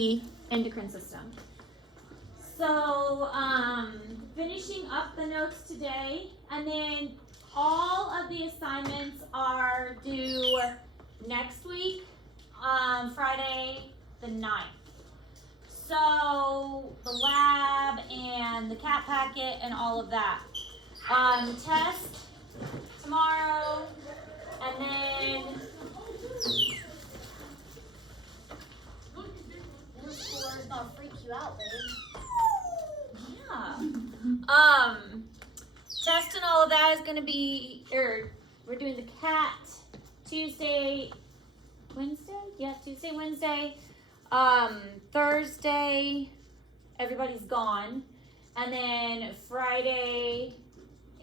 the endocrine system. So, finishing up the notes today, and then all of the assignments are due next week, Friday the 9th. So, the lab and the cat packet and all of that. Test tomorrow, and then Your score is gonna freak you out, babe. yeah. Test and all of that is gonna be, we're doing the cat Wednesday? Yeah, Tuesday, Wednesday. Thursday, everybody's gone. And then Friday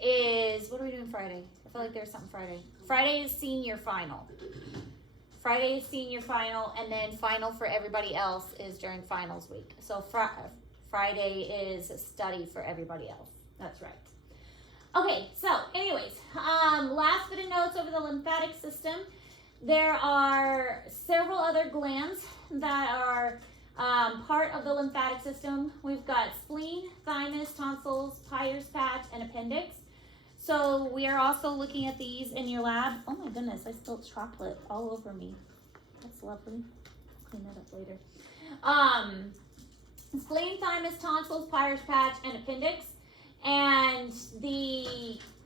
is, what are we doing Friday? I feel like there's something Friday. Friday is senior final. Friday is senior final, and then final for everybody else is during finals week. So Friday is study for everybody else. That's right. Okay, so anyways, last bit of notes over the lymphatic system. There are several other glands that are part of the lymphatic system. We've got spleen, thymus, tonsils, Peyer's patch, and appendix. So we are also looking at these in your lab. Oh my goodness, I spilled chocolate all over me. That's lovely. Clean that up later. Spleen, thymus, tonsils, Peyer's patch, and appendix. And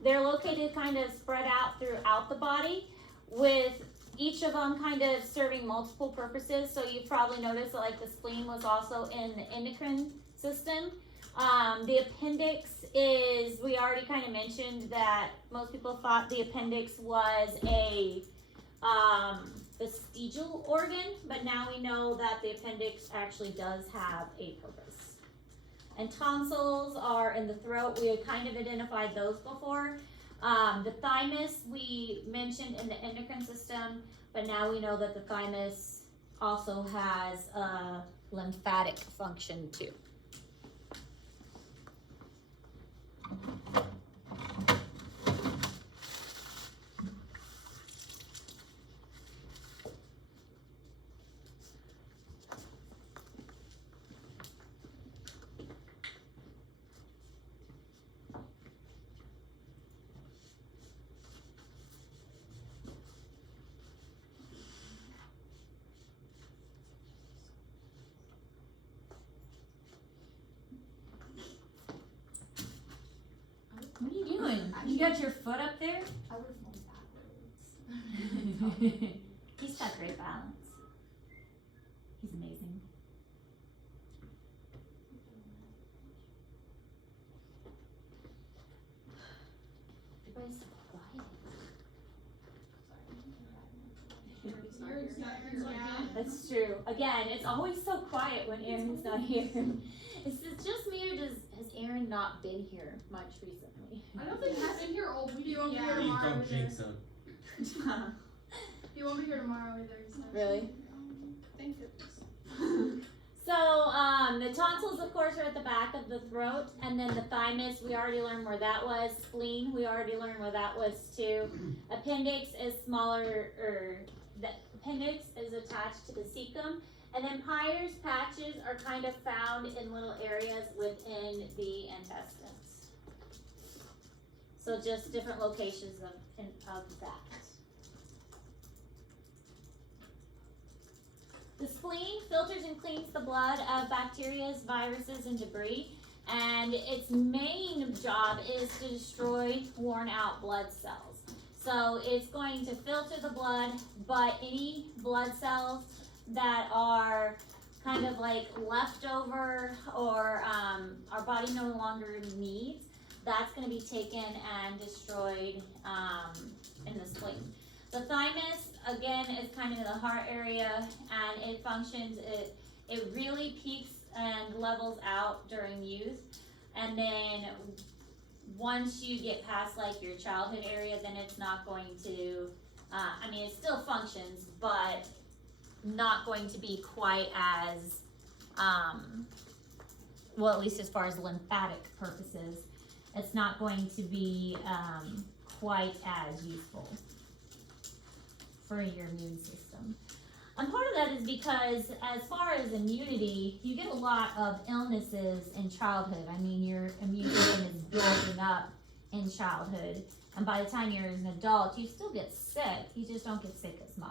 they're located kind of spread out throughout the body, with each of them kind of serving multiple purposes. So you've probably noticed that like the spleen was also in the endocrine system. The appendix is, we already kind of mentioned that most people thought the appendix was a vestigial organ, but now we know that the appendix actually does have a purpose. And tonsils are in the throat. We had kind of identified those before. The thymus we mentioned in the endocrine system, but now we know that the thymus also has a lymphatic function too. What are you doing? You got your foot up there? I would have gone backwards. He's got great balance. He's amazing. Everybody's so quiet. That's true. Again, it's always so quiet when Aaron's not here. Is it just me, or has Aaron not been here much recently? I don't think he's been here all week. He won't be here tomorrow Don't either. jinx him. He won't be here tomorrow either. He said. Really? Thank goodness. So, the tonsils, of course, are at the back of the throat, and then the thymus, we already learned where that was. Spleen, we already learned where that was too. Appendix is smaller, or the appendix is attached to the cecum, and then Peyer's patches are kind of found in little areas within the intestines. So just different locations of that. The spleen filters and cleans the blood of bacteria, viruses, and debris, and its main job is to destroy worn out blood cells. So it's going to filter the blood, but any blood cells that are kind of like leftover or our body no longer needs, that's going to be taken and destroyed in the spleen. The thymus, again, is kind of in the heart area, and it functions, it really peaks and levels out during youth. And then once you get past like your childhood area, then it's not going to, I mean, it still functions, but not going to be quite as, well, at least as far as lymphatic purposes, it's not going to be quite as useful for your immune system. And part of that is because as far as immunity, you get a lot of illnesses in childhood. I mean, your immune system is building up in childhood. And by the time you're an adult, you still get sick. You just don't get sick as much.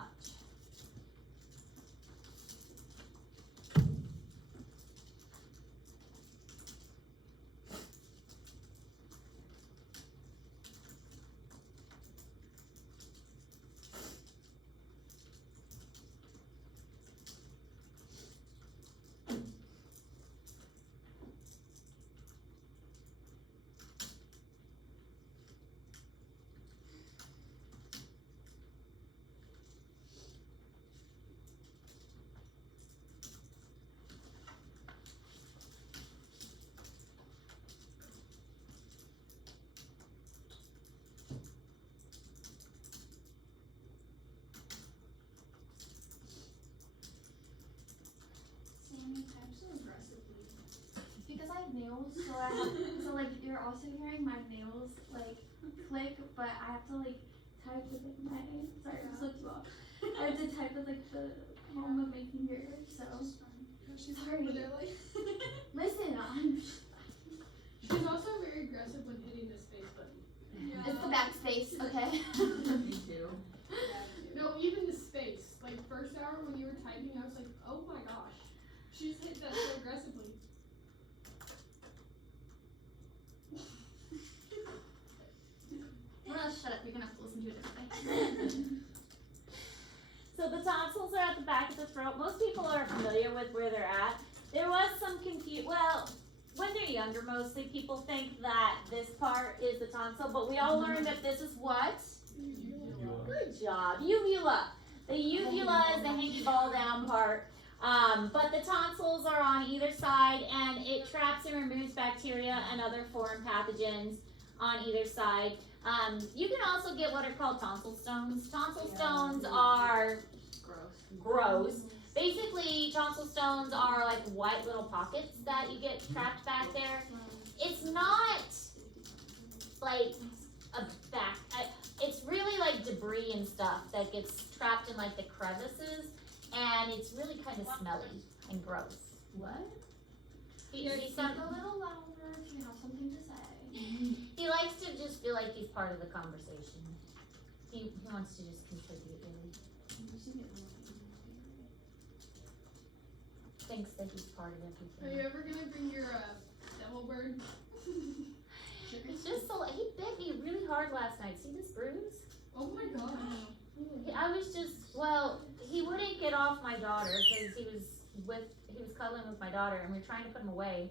Sammy types so aggressively. Because I have nails, so I have, so like you're also hearing my nails like click, but I have to like type with like my, sorry, I just looked you off. I have to type with like the palm of my finger, so. Sorry. Listen, She's also very aggressive when hitting the space button. it's the backspace, okay? Me too. No, even the space. Like first hour when you were typing, I was like, oh my gosh. She's hit that so aggressively. Well, shut up, you're gonna have to listen to it anyway. So the tonsils are at the back of the throat. Most people are familiar with where they're at. There was some confusion. Well, when they're younger, mostly people think that this part is the tonsil, but we all learned that this is what? Good job. Uvula. The uvula is the hangy ball down part. But the tonsils are on either side, and it traps and removes bacteria and other foreign pathogens on either side. You can also get what are called tonsil stones. Tonsil stones are gross. Basically, tonsil stones are like white little pockets that you get trapped back there. It's not like a back. It's really like debris and stuff that gets trapped in like the crevices, and it's really kind of smelly and gross. What? He Speak a little louder if you have something to say. He likes to just feel like he's part of the conversation. He wants to just contribute, really. Thinks that he's part of Are you everything. ever gonna bring your devil bird? It's just so, he bit me really hard last night. See this bruise? Oh my gosh. I was just, well, he wouldn't get off my daughter because he was cuddling with my daughter, and we were trying to put him away.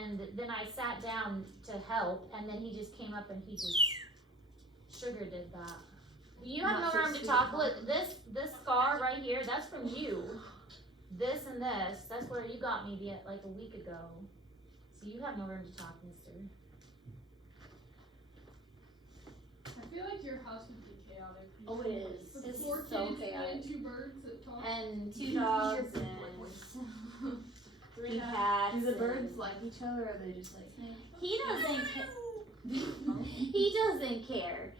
And then I sat down to help, and then he just came up and Sugar did that. You have Not no so room to sweet. talk. Look, this scar right here, that's from you. This and this, that's where you got me like a week ago. So you have no room to talk, mister. I feel like your house would be chaotic. Oh, it is. With It's 4 so kids chaotic. and 2 birds that talk. And 2 dogs and 3 cats. Do the and- birds like each other, or are they just like? He doesn't. He doesn't care.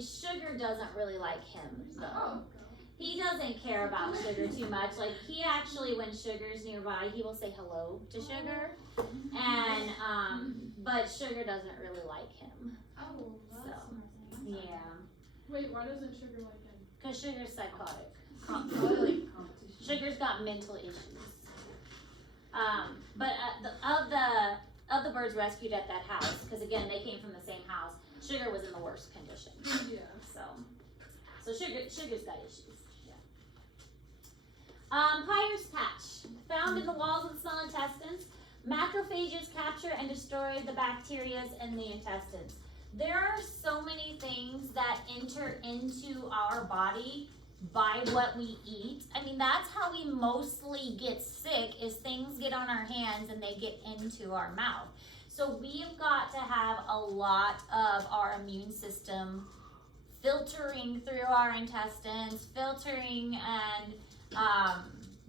Sugar doesn't really like him. So. Oh. He doesn't care about Sugar too much. Like, he actually, when Sugar's nearby, he will say hello to Sugar. And, but Sugar doesn't really like him. Oh, that's So, nothing. Yeah. Wait, why doesn't Sugar like him? Because Sugar's psychotic. Probably like competition. Sugar's got mental issues. But of the birds rescued at that house, because again, they came from the same house, Sugar was in the worst condition. Yeah. So Sugar's got issues. Peyer's patch, found in the walls of the small intestines. Macrophages capture and destroy the bacteria in the intestines. There are so many things that enter into our body by what we eat. I mean, that's how we mostly get sick, is things get on our hands and they get into our mouth. So we've got to have a lot of our immune system filtering through our intestines, filtering and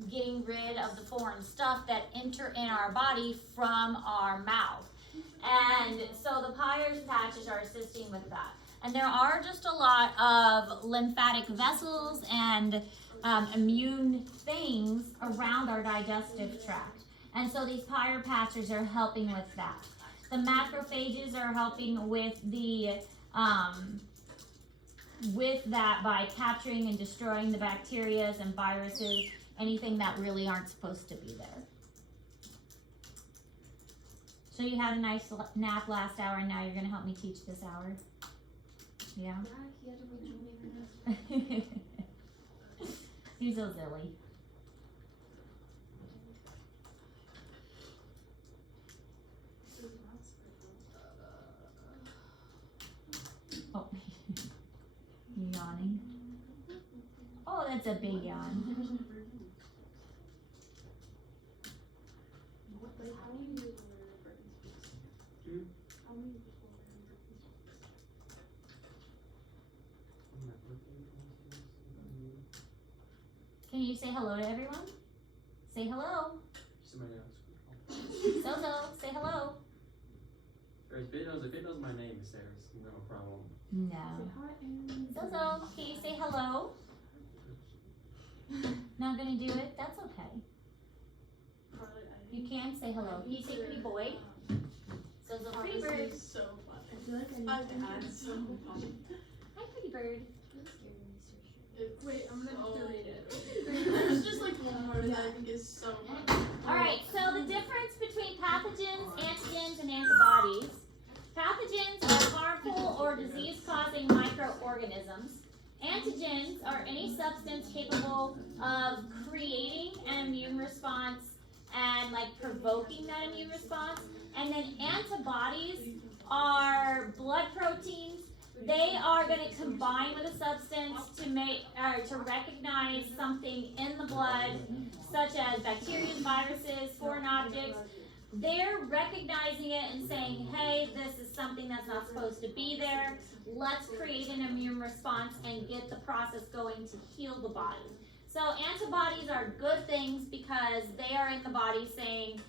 getting rid of the foreign stuff that enter in our body from our mouth. And so the Peyer's patches are assisting with that. And there are just a lot of lymphatic vessels and immune things around our digestive tract. And so these pyropatchers are helping with that. The macrophages are helping with that by capturing and destroying the bacteria and viruses, anything that really aren't supposed to be there. So you had a nice nap last hour, and now you're gonna help me teach this hour? Yeah? Yeah, he had to rejuvenate us. He's so silly. Oh, you yawning? Oh, that's a big yawn. Can you say hello to everyone? Say hello. Zozo, say hello. If it knows my name, Sarah, no problem. No. Zozo, can you say hello? Not gonna do it? That's okay. You can say hello. Can you say pretty boy? Zozo, pretty bird. So fun. I feel like I need to So fun. Hi, pretty bird. Wait, I'm gonna have to read it. There's just like one word that I think is so fun. Alright, so the difference between pathogens, antigens, and antibodies. Pathogens are harmful or disease-causing microorganisms. Antigens are any substance capable of creating an immune response and like provoking that immune response. And then antibodies are blood proteins. They are going to combine with a substance to make or to recognize something in the blood, such as bacteria, viruses, foreign objects. They're recognizing it and saying, hey, this is something that's not supposed to be there. Let's create an immune response and get the process going to heal the body. So antibodies are good things because they are in the body saying,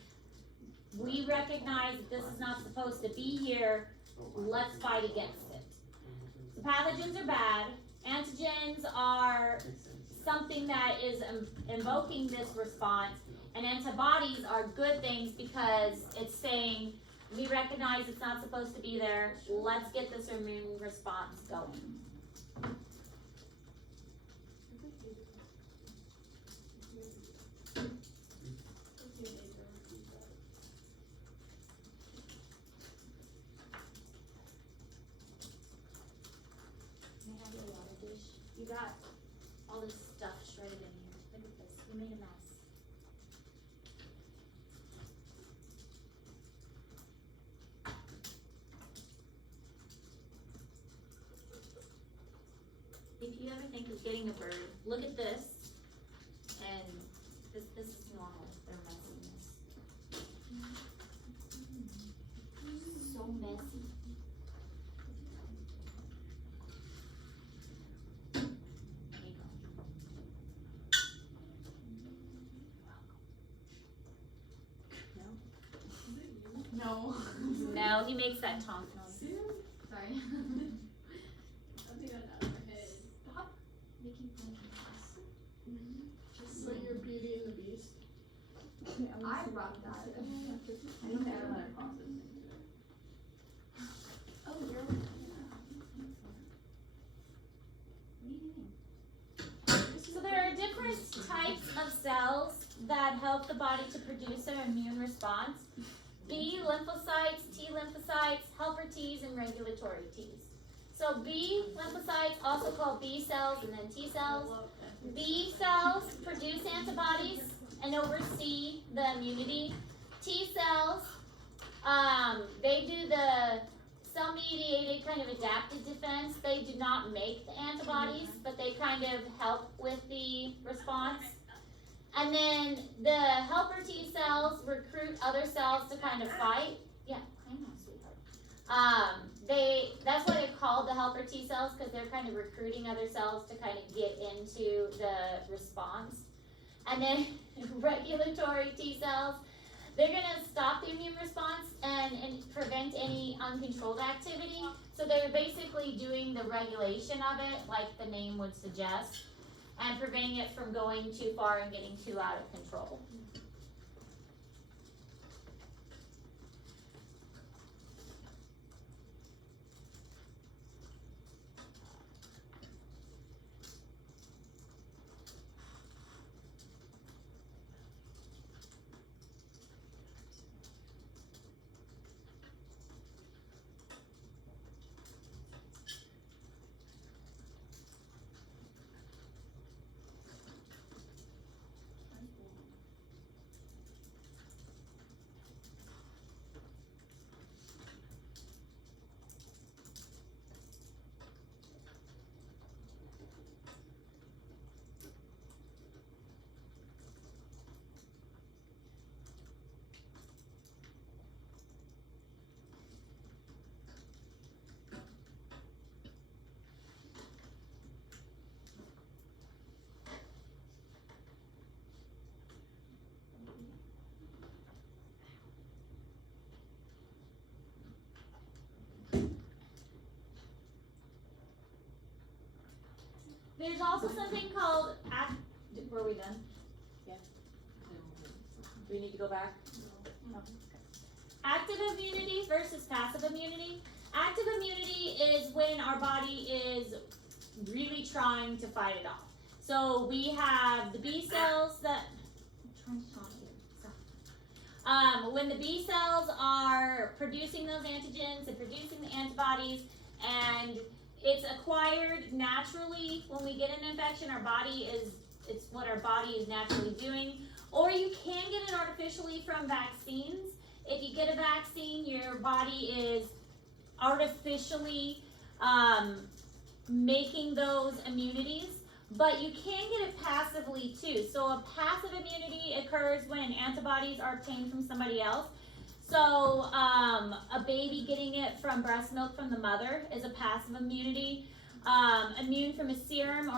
we recognize that this is not supposed to be here. Let's fight against it. So pathogens are bad. Antigens are something that is invoking this response. And antibodies are good things because it's saying, we recognize it's not supposed to be there. Let's get this immune response going. May I have your water dish? You got all this stuff shredded in here. Look at this. You made a mess. If you ever think of getting a bird, look at this, and this is normal, their messiness. So messy. There you go. No. No, he makes that tonk noise. Sorry. I think that's out of my head. Stop making fun of us. Just like your Beauty and the Beast. I brought that. I don't have another processing today. Oh, you're. What are you doing? So there are different types of cells that help the body to produce an immune response. B lymphocytes, T lymphocytes, helper T's, and regulatory T's. So B lymphocytes, also called B cells and then T cells. B cells produce antibodies and oversee the immunity. T cells, they do the cell-mediated kind of adaptive defense. They do not make the antibodies, but they kind of help with the response. And then the helper T cells recruit other cells to kind of fight. Yeah, hang on, sweetheart. That's why they're called the helper T cells, because they're kind of recruiting other cells to kind of get into the response. And then regulatory T cells, they're gonna stop the immune response and prevent any uncontrolled activity. So they're basically doing the regulation of it, like the name would suggest. and preventing it from going too far and getting too out of control. There's also something called, were we done? Yeah. Do we need to go back? No. Active immunity versus passive immunity. Active immunity is when our body is really trying to fight it off. So we have the B cells that, I'm trying to talk here. When the B cells are producing those antigens and producing the antibodies, and it's acquired naturally when we get an infection, it's what our body is naturally doing. Or you can get it artificially from vaccines. If you get a vaccine, your body is artificially making those immunities, but you can get it passively too. So a passive immunity occurs when antibodies are obtained from somebody else. So a baby getting it from breast milk from the mother is a passive immunity. Immune from a serum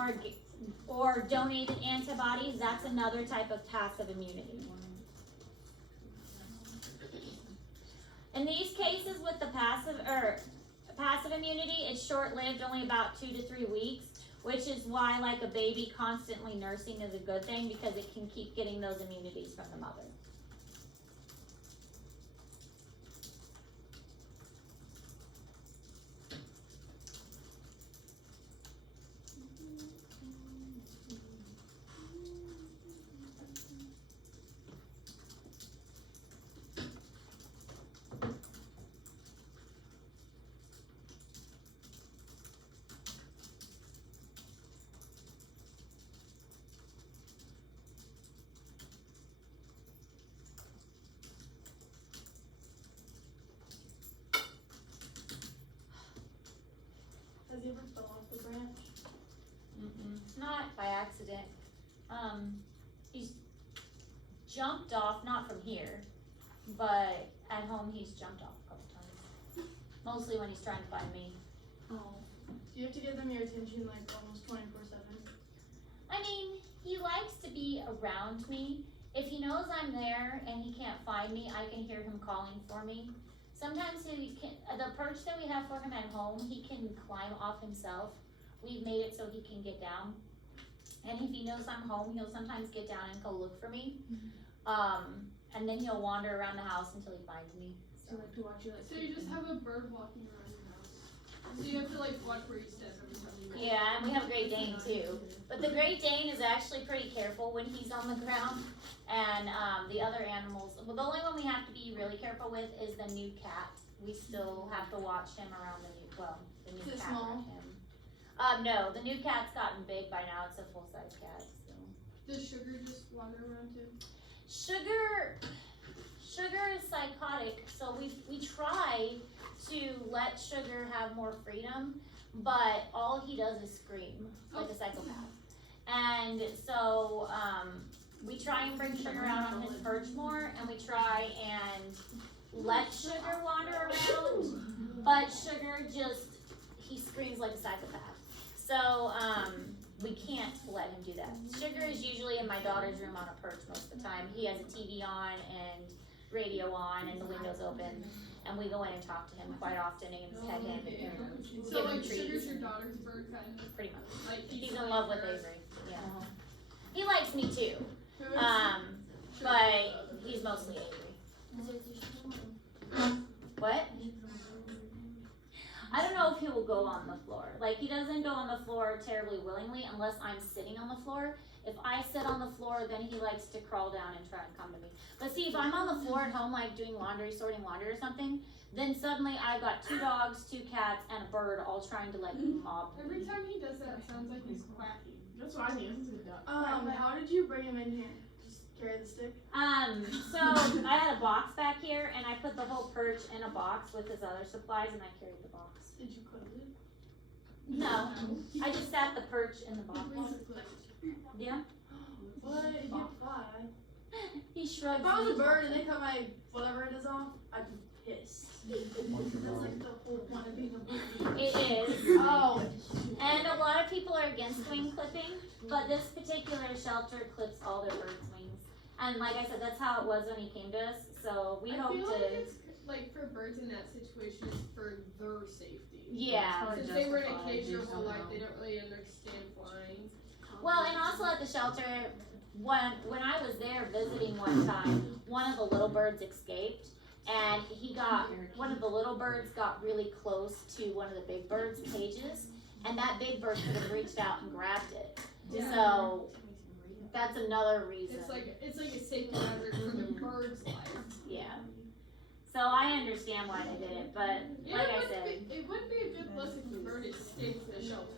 or donated antibodies, that's another type of passive immunity. In these cases with the passive immunity, it's short-lived, only about 2 to 3 weeks, which is why like a baby constantly nursing is a good thing, because it can keep getting those immunities from the mother. Has he ever fell off the branch? Not by accident. He's jumped off, not from here, but at home he's jumped off a couple times. Mostly when he's trying to find me. Oh. Do you have to give them your attention like almost 24/7? I mean, he likes to be around me. If he knows I'm there and he can't find me, I can hear him calling for me. Sometimes the perch that we have for him at home, he can climb off himself. We've made it so he can get down. And if he knows I'm home, he'll sometimes get down and go look for me. And then he'll wander around the house until he finds me. So like to watch you like. So you just have a bird walking around your house. So you have to like watch where you step every time you go. Yeah, and we have a Great Dane too. But the Great Dane is actually pretty careful when he's on the ground. And the other animals, well, the only one we have to be really careful with is the new cat. We still have to watch him around the new cat. Is it small? No, the new cat's gotten big by now. It's a full-size cat. So. Does Sugar just wander around too? Sugar is psychotic, so we try to let Sugar have more freedom, but all he does is scream like a psychopath. And so we try and bring Sugar out on his perch more, and we try and let Sugar wander around, but Sugar he screams like a psychopath. So we can't let him do that. Sugar is usually in my daughter's room on a perch most of the time. He has a TV on, and radio on and the windows open, and we go in and talk to him quite often and pet him and So give him like treats. Sugar's your daughter's bird kind of. Pretty much. Like He's in love with Avery. Yeah. He likes me too. Avery. But he's mostly Avery. What? I don't know if he will go on the floor. Like, he doesn't go on the floor terribly willingly unless I'm sitting on the floor. If I sit on the floor, then he likes to crawl down and try and come to me. But see, if I'm on the floor at home, like doing laundry, sorting laundry or something, then suddenly I've got 2 dogs, 2 cats, and a bird all trying to like mob me. Every time he does that, it sounds like he's quacking. That's what I think. This is a duck. How did you bring him in here? Just carry the stick? So I had a box back here, and I put the whole perch in a box with his other supplies, and I carried the box. Did you close it? No, I just sat the perch in the box. Yeah. What? It can't fly. He shrugged. If I was a me. bird and they cut my whatever it is off, I'd be pissed. That's like the whole point of being a bird. It is. Oh. And a lot of people are against wing clipping, but this particular shelter clips all their birds' wings. And like I said, that's how it was when he came to us. So we I hope feel to. like it's like for birds in that situation, it's for their safety. Yeah. Since they were in a cage their whole life, they don't really understand flying. Well, and also at the shelter, when I was there visiting one time, one of the little birds escaped, and one of the little birds got really close to one of the big birds' cages, and that big bird could have reached out and grabbed it. Yeah. So that's another reason. It's like a safety hazard for the bird's life. Yeah. So I understand why they did it, but Yeah, like I said, it wouldn't be a good look if the bird escaped the shelter.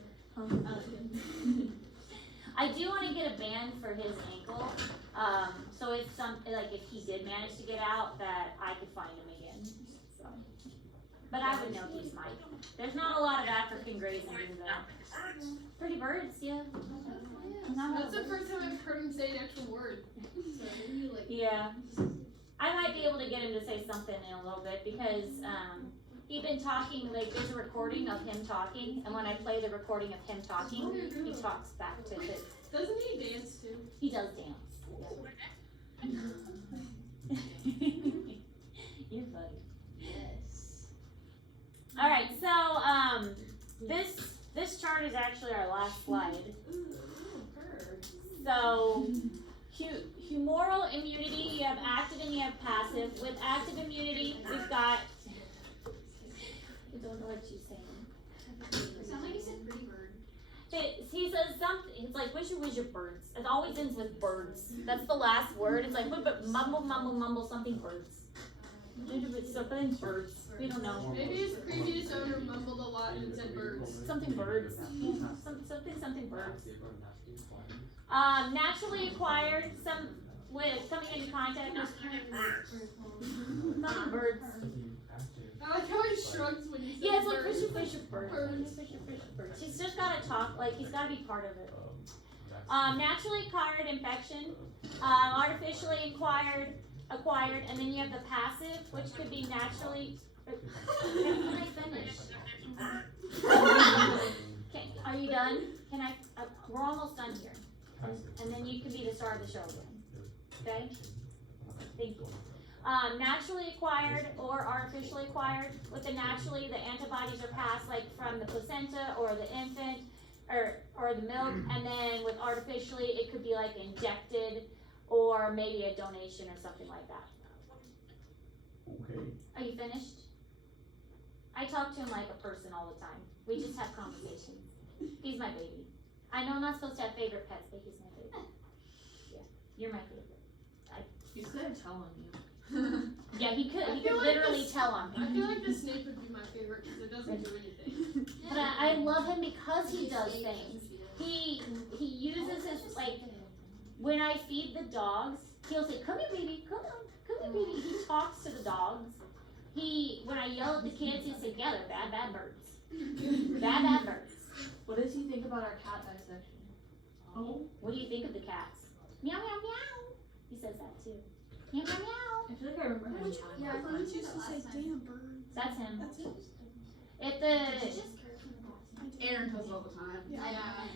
I do want to get a band for his ankle. So if if he did manage to get out, that I could find him again. So, but I would know he's mine. There's not a lot of African grazing though. Pretty birds, yeah. That's the first time I've heard him say an actual word. So maybe like Yeah. I might be able to get him to say something in a little bit because he'd been talking, like there's a recording of him talking, and when I play the recording of him talking, he talks back to it. Doesn't he dance too? He does dance. You're funny. Yes. Alright, so this chart is actually our last slide. So humoral immunity, you have active and you have passive. With active immunity, we've got I don't know what she's saying. It sounded like you said pretty bird. He says something, it's like wisher birds. It always ends with birds. That's the last word. It's like mumble something birds. Something birds. We don't know. Maybe his previous owner mumbled a lot and said birds. Something birds. Something birds. Naturally acquired, coming into contact with something birds. I like how he shrugs when he says Yeah, it's like birds. fisher birds. Birds. He's just gotta talk, like he's gotta be part of it. Naturally acquired infection, artificially acquired, and then you have the passive, which could be naturally. Can I finish? Okay, are you done? Can I? We're almost done here, and then you can be the star of the show again. Okay. Thank you. Naturally acquired or artificially acquired. With the naturally, the antibodies are passed like from the placenta or the infant or the milk, and then with artificially, it could be like injected or maybe a donation or something like that. Okay. Are you finished? I talk to him like a person all the time. We just have conversations. He's my baby. I know I'm not supposed to have favorite pets, but he's my baby. Yeah, you're my favorite. He's good at telling you. Yeah, he could. I He feel could like literally this- tell on me. I feel like the snake would be my favorite because it doesn't do anything. But I love him because he does things. He uses his, like, when I feed the dogs, he'll say, come here baby, come here baby. He talks to the dogs. When I yell at the kids, he'll say, yeah, they're bad birds. Bad birds. What does he think about our cat dissection? Oh, what do you think of the cats? Meow, meow, meow. He says that too. Meow, meow, meow. I feel like I remember him. Yeah, I thought you used to say damn bird. That's him. That's it. If the, Aaron does it all the time. Yeah.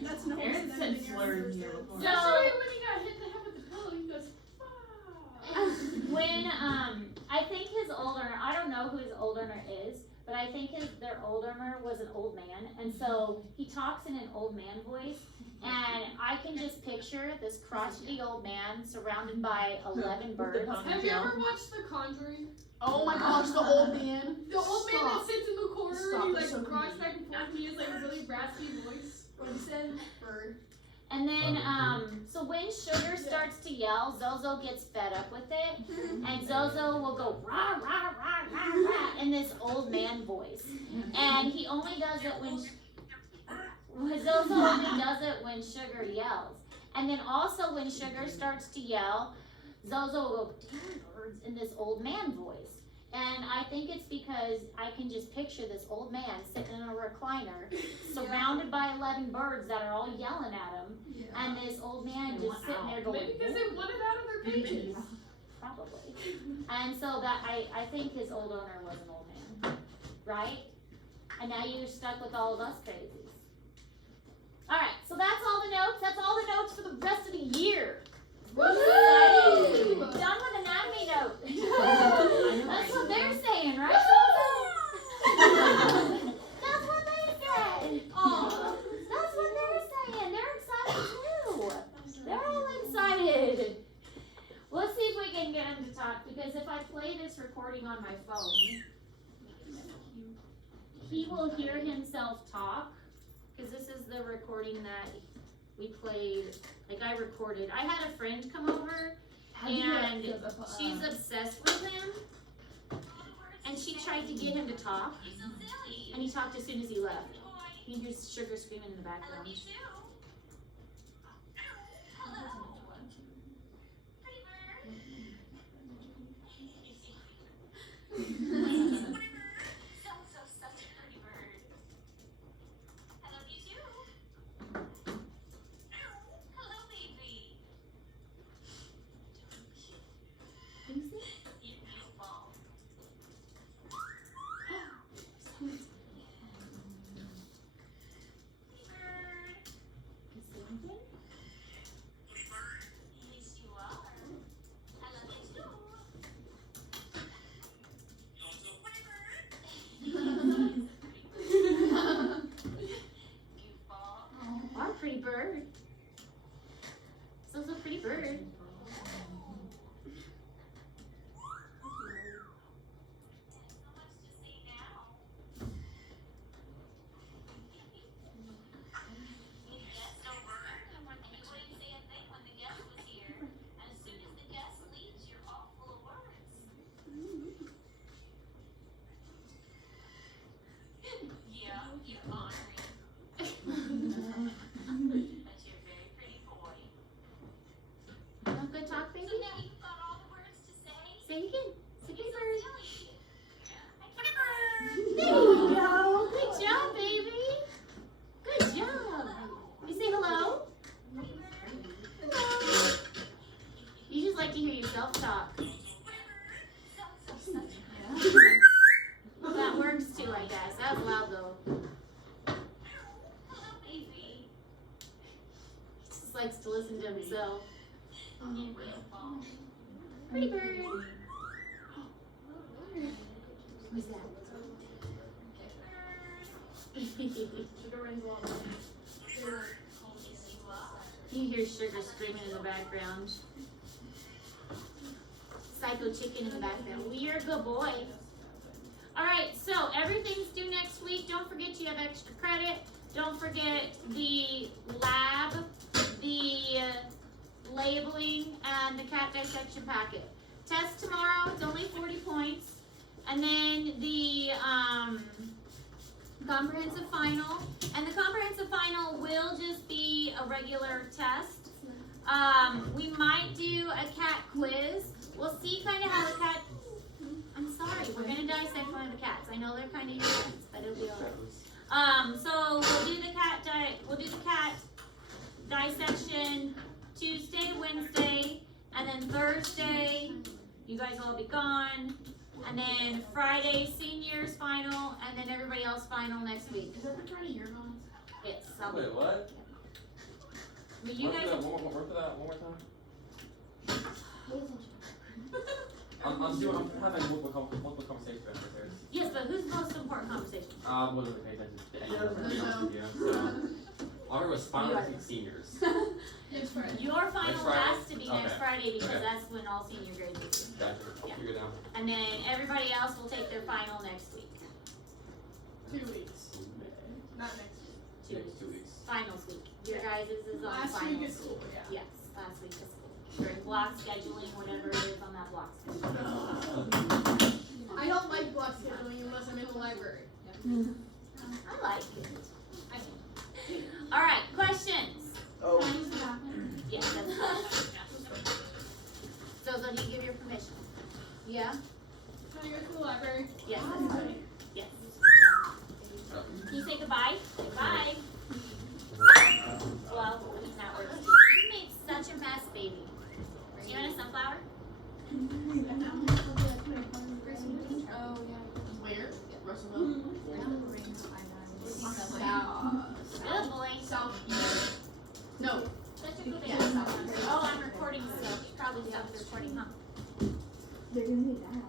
That's no Aaron said slurs here before. So- Yesterday when he got hit in the head with the pillow, he goes, ah. when know who his old owner is, but I think their old owner was an old man, and so he talks in an old man voice, and I can just picture this crotchety old man surrounded by 11 birds. Have you ever watched The Conjuring? Oh my gosh, the old man. The old man that sits in the corner Stop, and he it's so like rocks creepy. back and forth. He has like a really raspy voice. What he said? Bird. And then, so when Sugar starts to yell, Zozo gets fed up with it, and Zozo will go rah, rah, rah, rah, rah, in this old man voice. And he only does it when, Zozo only does it when Sugar yells. And then also when Sugar starts to yell, Zozo will go, damn birds, in this old man voice. And I think it's because I can just picture this old man sitting in a recliner, surrounded by 11 birds that are all yelling at him, and this old man just sitting there going, Maybe because they want it out of their pages. probably. And so that I think his old owner was an old man, right? And now you're stuck with all of us crazies. All right, so that's all the notes. That's all the notes for the rest of the year. Woo! Done with anatomy note. That's what they're saying, right? That's what they said. Oh, that's what they're saying. They're excited too. They're all excited. Let's see if we can get them to talk, because if I play this recording on my phone, he will hear himself talk, because this is the recording that we played, like I recorded. I had a friend come over, and she's obsessed with him, and she tried to get him to talk, and he talked as soon as he left. You hear Sugar screaming in the background. Wow, pretty bird. So a pretty bird. No good talk, baby? Say it again. Say pretty bird. There you go. Good job, baby. Good job. You say hello? Hello. You just like to hear yourself talk. That works too, I guess. That was loud though. He just likes to listen to himself. Pretty bird. Who's that? You hear Sugar screaming in the background. Psycho Chicken in the background. Well, you're a good boy. Alright, so everything's due next week. Don't forget you have extra credit. Don't forget the lab, the labeling, and the cat dissection packet. Test tomorrow, it's only 40 points. And then the comprehensive final. And the comprehensive final will just be a regular test. We might do a cat quiz. We'll see kind of how the cat... I'm sorry, we're going to dissect one of the cats. I know they're kind of intense, but it'll be alright. So we'll do the cat dissection Tuesday, Wednesday, and then Thursday, you guys will all be gone. And then Friday, seniors final, and then everybody else final next week. Is that the Friday you're gone? It's Wait, what? But you guys, Work for that one more time? I'm having multiple conversations with her. Yes, but who's the most important conversation? Wasn't really paying attention to any of them, to be honest with you. So, our was final seniors. Next Friday. Your final Next Friday? has to be next Okay. Friday because Okay. that's when all senior grades are due. Gotcha. Yeah. Figure it out. And then everybody else will take their final next week. 2 weeks. Not next week. Next 2 weeks. Finals week. Your guys' is on Last finals week of school, yeah. Yes, last week of school. During block scheduling, whatever it is on that block schedule. I don't like block scheduling unless I'm in the library. I like it. I do. Alright, questions? Oh. Yes, that's So do you give your permission? Yeah? Can I go to the library? Yes, that's right. Yes. Can you say goodbye? Goodbye. Well, he's not working. You made such a mess, baby. Do you want a sunflower? Oh, yeah. Where? Russellville? Good boy. South. No. Such a good answer. Oh, I'm recording still. You probably stopped recording, huh? They're doing that.